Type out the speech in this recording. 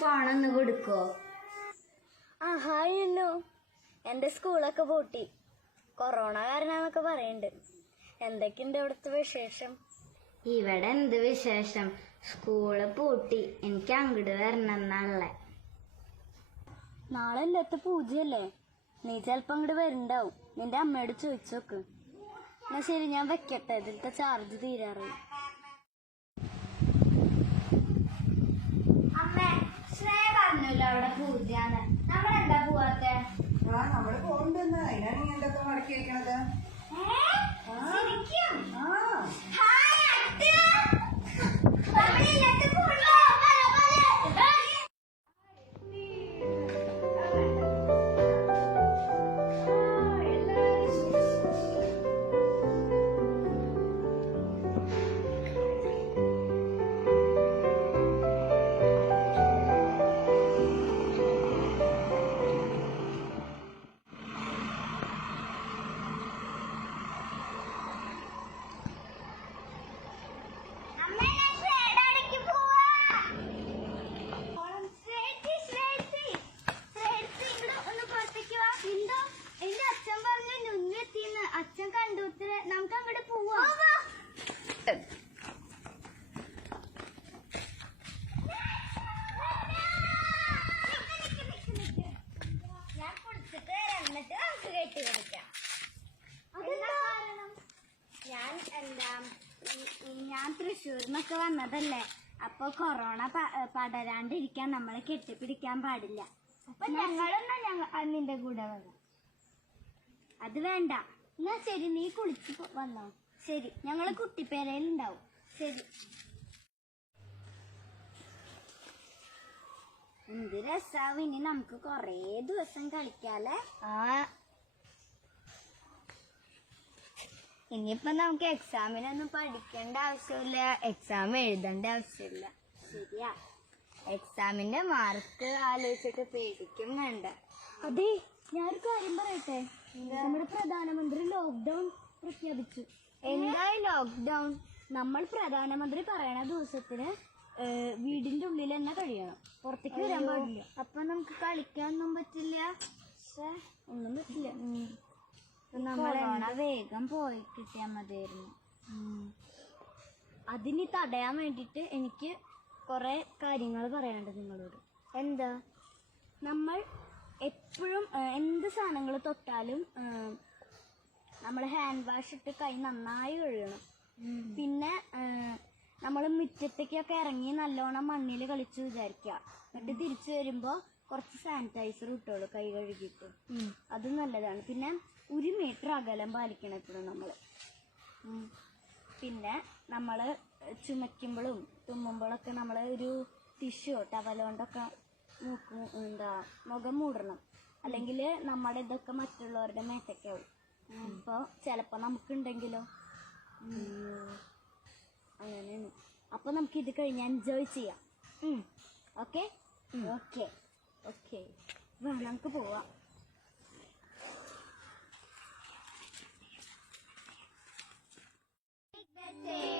ഫോണൊന്ന് കൊടുക്കോ? ഹായല്ലോ. എന്റെ സ്കൂളൊക്കെ പൂട്ടി, കൊറോണ കാരനാന്നൊക്കെ പറയുന്നുണ്ട്. എന്തൊക്കെയുണ്ട് ഇവിടുത്തെ വിശേഷം? ഇവിടെ എന്ത് വിശേഷം, സ്കൂള് പൂട്ടി. എനിക്ക് അങ്ങോട്ട് വരണമെന്നാണല്ലേ. നാളെ എല്ലാത്ത പൂജയല്ലേ, നീ ചെലപ്പോ അങ്ങോട്ട് വരുന്നുണ്ടാവും. നിന്റെ അമ്മയോട് ചോദിച്ചോക്ക്. എന്നാ ശരി, ഞാൻ വെക്കട്ടെ, ഇതിലത്തെ ചാർജ് തീരാറായി. അമ്മേ, ശ്രേയ പറഞ്ഞല്ലോ അവിടെ പൂജയാണ്, നമ്മളെന്താ പോവാത്തെ? നമ്മള് പോകണ്ടെന്ന്, അതിനാണ് നീ എന്തൊക്കെ മടക്കി വെക്കണത്. അച്ഛൻ കണ്ടൂത്തിന്, നമുക്ക് അങ്ങോട്ട് പോവാം. ഞാൻ കുളിച്ചിട്ട് എന്നിട്ട് നമുക്ക് കെട്ടി പിടിക്കാം. ഞാൻ തൃശ്ശൂരിന്നൊക്കെ വന്നതല്ലേ, അപ്പൊ കൊറോണ പടരാണ്ടിരിക്കാൻ നമ്മളെ കെട്ടിപ്പിടിക്കാൻ പാടില്ല. അപ്പൊ ഞങ്ങളൊന്നും നിന്റെ കൂടെ വരാം. അത് വേണ്ട. എന്നാ ശരി, നീ കുളിച്ച് വന്നോ. ശരി, ഞങ്ങള് കുട്ടിപ്പേരയിലുണ്ടാവും. ശരി. എന്ത് രസാവും, ഇനി നമുക്ക് കൊറേ ദിവസം കളിക്കാല്ലേ. ഇനിയിപ്പൊ നമുക്ക് എക്സാമിനൊന്നും പഠിക്കേണ്ട ആവശ്യമില്ല, എക്സാം എഴുതേണ്ട ആവശ്യമില്ല. ശരിയാ, എക്സാമിന്റെ മാർക്ക് ആലോചിച്ചിട്ട് പേടിക്കും വേണ്ട. അതെ, ഞാനൊരു കാര്യം പറയട്ടെ. നമ്മുടെ പ്രധാനമന്ത്രി ലോക്ക്ഡൌൺ പ്രഖ്യാപിച്ചു. എന്തായി ലോക്ക്ഡൌൺ? നമ്മൾ പ്രധാനമന്ത്രി പറയണ ദിവസത്തിന് വീടിന്റെ ഉള്ളിൽ തന്നെ കഴിയണം, പുറത്തേക്ക് വരാൻ പാടില്ല. അപ്പൊ നമുക്ക് കളിക്കാനൊന്നും പറ്റില്ല. ഒന്നും പറ്റില്ല. നമ്മളെ വേഗം പോയി കിട്ടിയാൽ മതിയായിരുന്നു. അതിന് തടയാൻ വേണ്ടിട്ട് എനിക്ക് കുറെ കാര്യങ്ങൾ പറയാനുണ്ട് നിങ്ങളോട്. എന്താ? നമ്മൾ എപ്പോഴും എന്ത് സാധനങ്ങൾ തൊട്ടാലും നമ്മൾ ഹാൻഡ് വാഷ് ഇട്ട് കൈ നന്നായി കഴുകണം. പിന്നെ നമ്മൾ മുറ്റത്തേക്കൊക്കെ ഇറങ്ങി നല്ലോണം മണ്ണിൽ കളിച്ചു വിചാരിക്കുക, എന്നിട്ട് തിരിച്ചു വരുമ്പോ കുറച്ച് സാനിറ്റൈസർ ഇട്ടോളൂ കൈ കഴുകിയിട്ട്. അത് നല്ലതാണ്. പിന്നെ 1 മീറ്റർ അകലം പാലിക്കണം എപ്പോഴും നമ്മള്. പിന്നെ നമ്മള് ചുമയ്ക്കുമ്പോഴും തുമ്മുമ്പോഴൊക്കെ നമ്മള് ഒരു ടിഷ്യൂ ടവലോണ്ടൊക്കെ മുഖം മൂടണം, അല്ലെങ്കിൽ നമ്മുടെ ഇതൊക്കെ മറ്റുള്ളവരുടെ മേത്തേക്കാവും. അപ്പൊ ചിലപ്പോ നമുക്കുണ്ടെങ്കിലോ. അങ്ങനെയാണ്. അപ്പൊ നമുക്ക് ഇത് കഴിഞ്ഞ് എൻജോയ് ചെയ്യാം. ഓക്കെ ഓക്കെ ഓക്കെ, നമുക്ക് പോവാം. Day